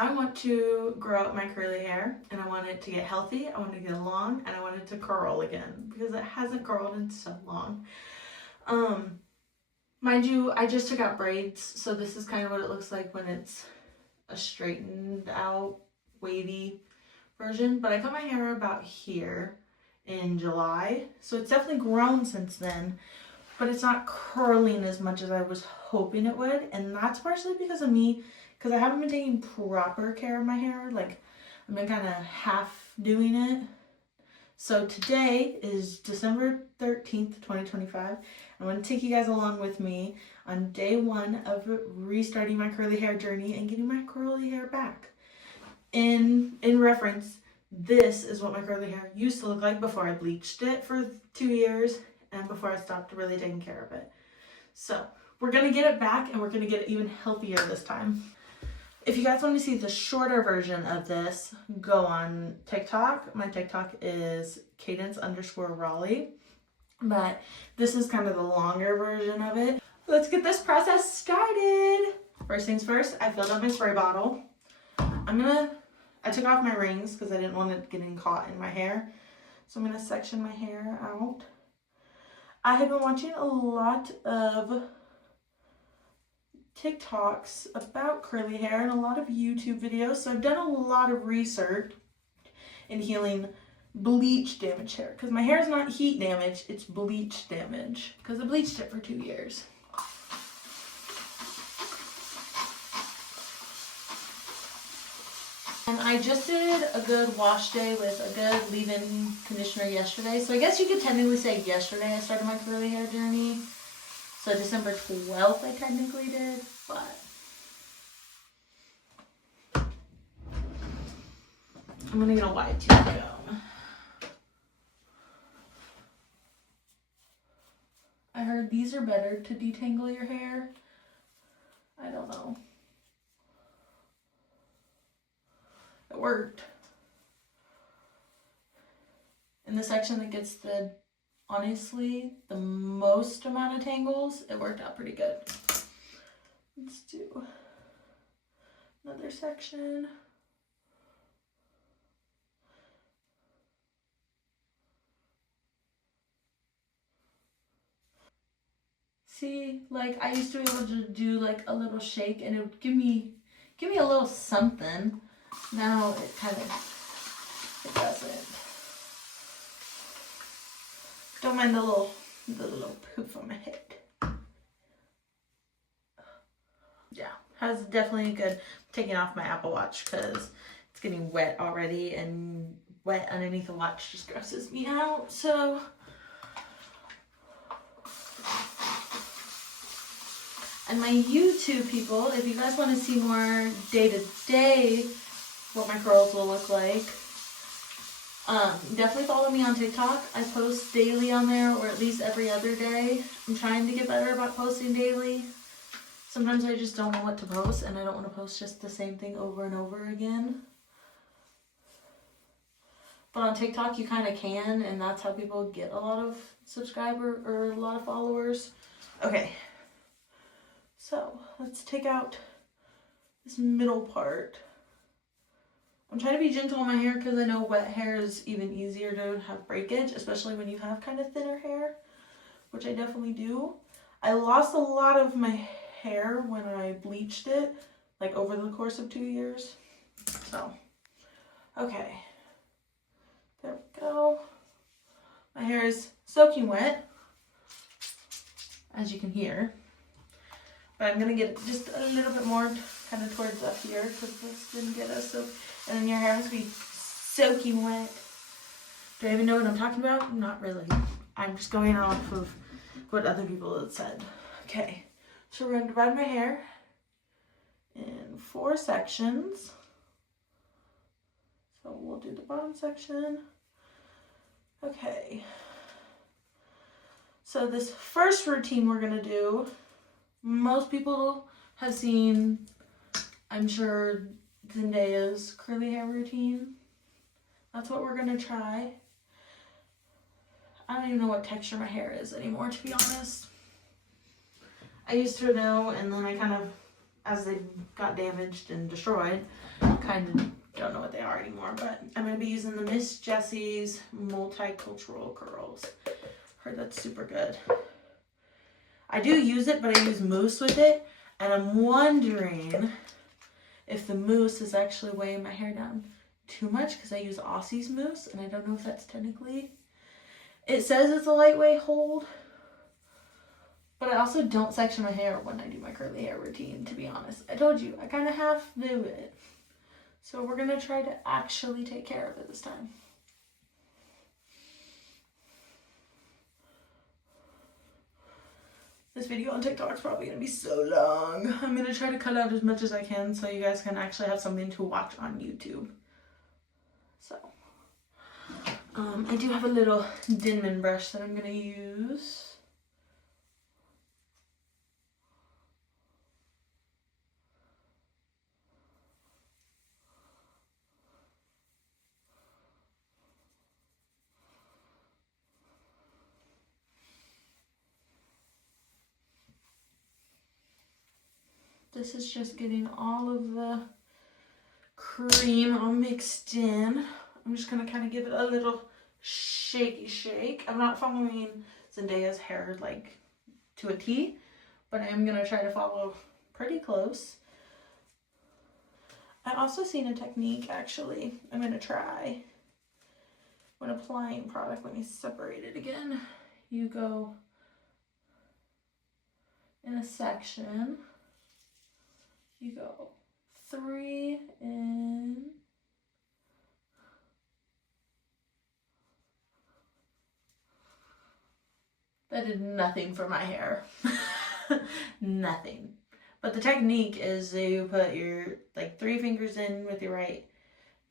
I want to grow out my curly hair, and I want it to get healthy, I want it to get long, and I want it to curl again because it hasn't curled in so long. Mind you, I just took out braids, so this is kind of what it looks like when it's a straightened out, wavy version. But I cut my hair about here in July, so it's definitely grown since then, but it's not curling as much as I was hoping it would, and that's partially because of me, because I haven't been taking proper care of my hair. Like, I've been kind of half doing it. So today is December 13th, 2025. I want to take you guys along with me on day one of restarting my curly hair journey and getting my curly hair back. In reference, this is what my curly hair used to look like before I bleached it for 2 years and before I stopped really taking care of it. So we're going to get it back, and we're going to get it even healthier this time. If you guys want to see the shorter version of this, go on TikTok. My TikTok is cadence_Raleigh. But this is kind of the longer version of it. Let's get this process started. First things first, I filled up my spray bottle. I took off my rings because I didn't want it getting caught in my hair. So I'm going to section my hair out. I have been watching a lot of TikToks about curly hair and a lot of YouTube videos. So I've done a lot of research in healing bleach damaged hair, because my hair is not heat damage, it's bleach damage, because I bleached it for 2 years. And I just did a good wash day with a good leave-in conditioner yesterday, so I guess you could technically say yesterday I started my curly hair journey. So December 12th I technically did, but I'm gonna get a wide tooth comb. I heard these are better to detangle your hair. I don't know. It worked. In the section that gets honestly, the most amount of tangles, it worked out pretty good. Let's do another section. See, like, I used to be able to do like a little shake and it would give me a little something. Now it doesn't. Don't mind the little poof on my head. Yeah, has definitely good. Taking off my Apple Watch because it's getting wet already, and wet underneath the watch just grosses me out. So and my YouTube people, if you guys want to see more day to day what my curls will look like, definitely follow me on TikTok. I post daily on there, or at least every other day. I'm trying to get better about posting daily. Sometimes I just don't know what to post, and I don't want to post just the same thing over and over again. But on TikTok, you kind of can, and that's how people get a lot of subscribers or a lot of followers. Okay, so let's take out this middle part. I'm trying to be gentle on my hair because I know wet hair is even easier to have breakage, especially when you have kind of thinner hair, which I definitely do. I lost a lot of my hair when I bleached it, like over the course of 2 years. So, okay. There we go. My hair is soaking wet, as you can hear. But I'm going to get just a little bit more kind of towards up here because this didn't get us so. And then your hair has to be soaking wet. Do I even know what I'm talking about? Not really. I'm just going off of what other people had said. Okay, so we're going to divide my hair in 4 sections. So we'll do the bottom section. Okay. So this first routine we're going to do, most people have seen, I'm sure, Zendaya's curly hair routine. That's what we're going to try. I don't even know what texture my hair is anymore, to be honest. I used to know, and then as they got damaged and destroyed. Kind of don't know what they are anymore, but I'm going to be using the Miss Jessie's Multicultural Curls. Heard that's super good. I do use it, but I use mousse with it, and I'm wondering if the mousse is actually weighing my hair down too much because I use Aussie's mousse, and I don't know if that's technically... It says it's a lightweight hold, but I also don't section my hair when I do my curly hair routine, to be honest. I told you, I kind of half do it. So we're going to try to actually take care of it this time. This video on TikTok is probably going to be so long. I'm going to try to cut out as much as I can so you guys can actually have something to watch on YouTube. So, I do have a little Denman brush that I'm going to use. This is just getting all of the cream all mixed in. I'm just going to kind of give it a little shaky shake. I'm not following Zendaya's hair like to a T, but I am going to try to follow pretty close. I also seen a technique actually I'm going to try when applying product. Let me separate it again. You go in a section. You go 3 in. That did nothing for my hair. Nothing. But the technique is you put your 3 fingers in with your right,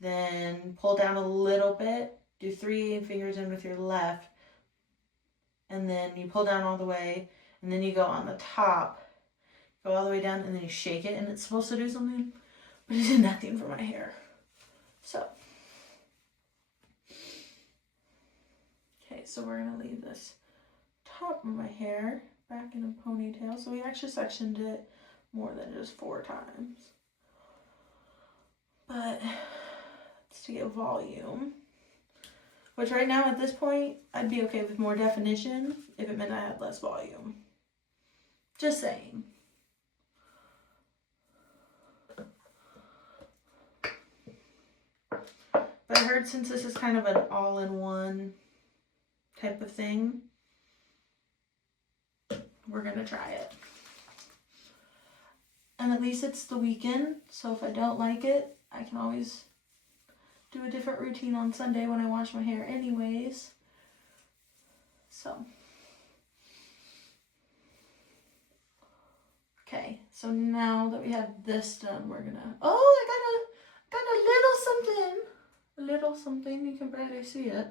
then pull down a little bit, do 3 fingers in with your left, and then you pull down all the way, and then you go on the top, go all the way down, and then you shake it, and it's supposed to do something, but it did nothing for my hair. So, okay, so we're gonna leave this top of my hair back in a ponytail. So we actually sectioned it more than just 4 times, but it's to get volume, which right now at this point I'd be okay with more definition if it meant I had less volume. Just saying. But I heard since this is kind of an all-in-one type of thing, we're gonna try it. And at least it's the weekend, so if I don't like it, I can always do a different routine on Sunday when I wash my hair anyways. So. Okay, so now that we have this done, we're gonna, oh, I got a little something. A little something, you can barely see it,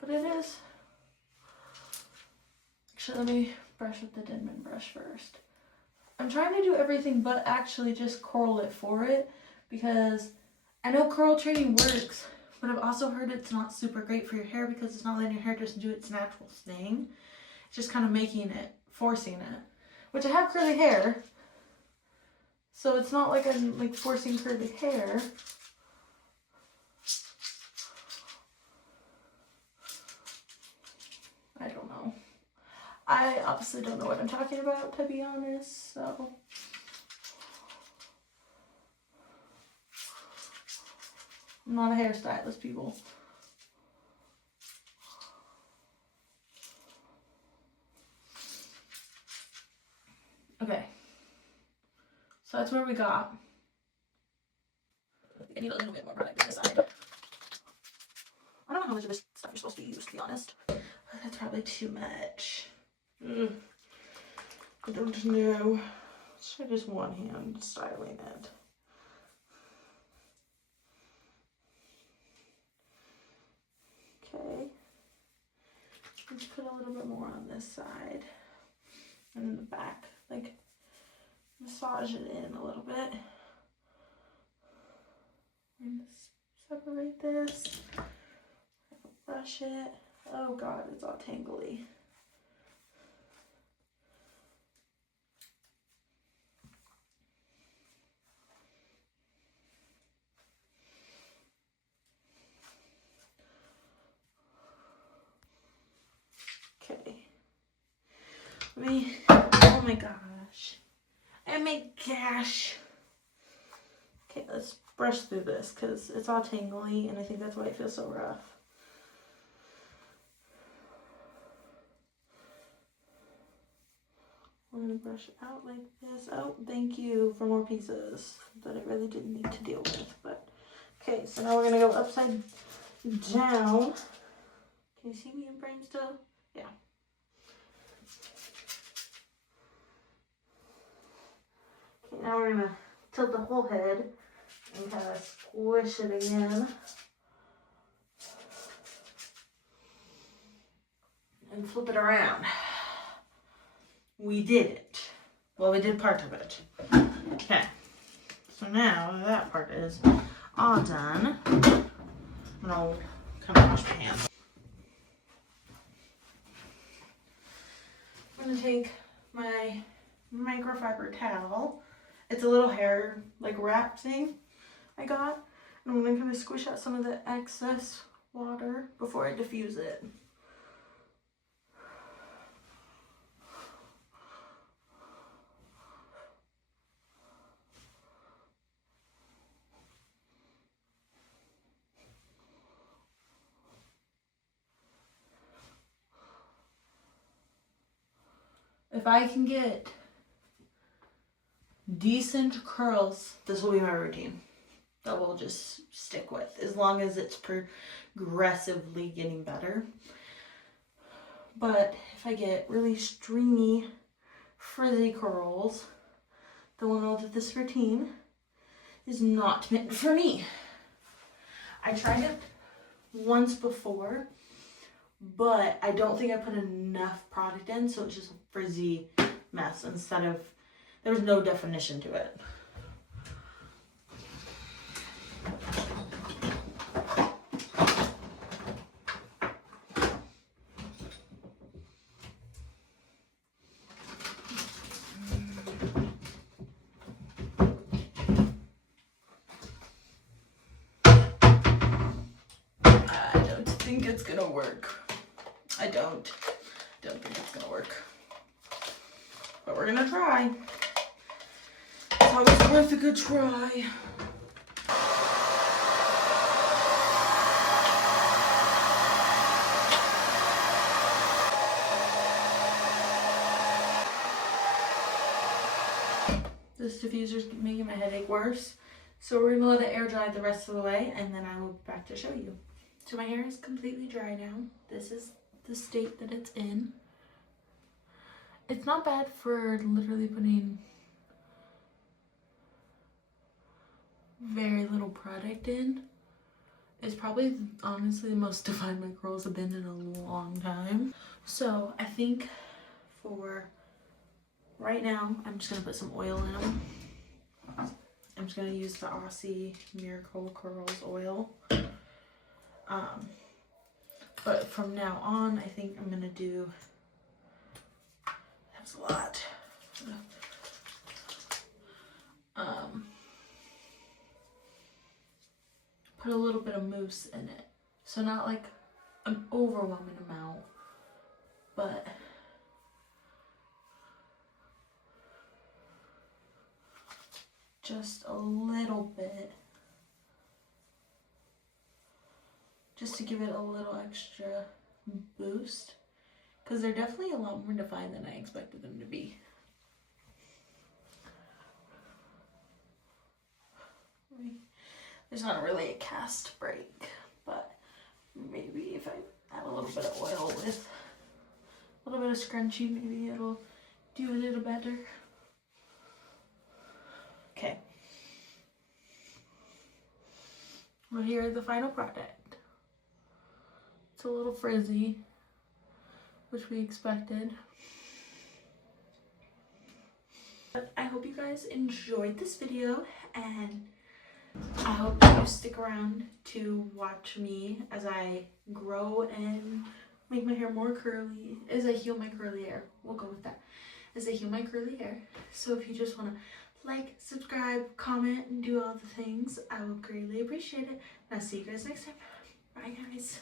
but it is. Actually, let me brush with the Denman brush first. I'm trying to do everything but actually just curl it for it, because I know curl training works, but I've also heard it's not super great for your hair because it's not letting your hair just do its natural thing. It's just kind of making it, forcing it. Which I have curly hair, so it's not like I'm like forcing curly hair. I don't know. I obviously don't know what I'm talking about, to be honest, so. I'm not a hairstylist, people. Okay. So that's where we got. I need a little bit more product on this side. I don't know how much of this stuff you're supposed to use, to be honest. That's probably too much. I don't know. Let's try just one hand styling it. Okay. Let's put a little bit more on this side. And in the back. Like, massage it in a little bit. And separate this. Brush it. Oh god, it's all tangly. Oh my gosh. Oh my gosh. Okay, let's brush through this because it's all tangly and I think that's why it feels so rough. We're gonna brush it out like this. Oh, thank you for more pieces that I really didn't need to deal with. But okay, so now we're gonna go upside down. Can you see me in frame still? Yeah. Okay, now we're gonna tilt the whole head and kind of squish it again. And flip it around. We did it. Well, we did part of it. Okay. So now that part is all done. And I'll kind of wash my hands. I'm gonna take my microfiber towel. It's a little hair like wrap thing I got. And I'm gonna kind of squish out some of the excess water before I diffuse it. If I can get decent curls, this will be my routine. That will just stick with, as long as it's progressively getting better. But if I get really stringy, frizzy curls, then we'll know that this routine is not meant for me. I tried it once before, but I don't think I put enough product in, so it's just a frizzy mess instead of, there was no definition to it. I don't think it's gonna work. I don't think it's gonna work. But we're gonna try. It's always worth a good try. This diffuser's making my headache worse. So we're gonna let it air dry the rest of the way and then I will be back to show you. So my hair is completely dry now. This is the state that it's in. It's not bad for literally putting very little product in. It's probably honestly the most defined my curls have been in a long time. So I think for right now, I'm just gonna put some oil in them. I'm just gonna use the Aussie Miracle Curls oil. But from now on, I think I'm gonna do, that's a lot. Put a little bit of mousse in it. So not like an overwhelming amount, but just a little bit. Just to give it a little extra boost. Because they're definitely a lot more defined than I expected them to be. There's not really a cast break, but maybe if I add a little bit of oil with a little bit of scrunchie, maybe it'll do a little better. Okay. Well, here is the final product. It's a little frizzy, which we expected. But I hope you guys enjoyed this video, and I hope you stick around to watch me as I grow and make my hair more curly, as I heal my curly hair. We'll go with that. As I heal my curly hair. So if you just want to like, subscribe, comment, and do all the things, I will greatly appreciate it. And I'll see you guys next time. Bye, guys.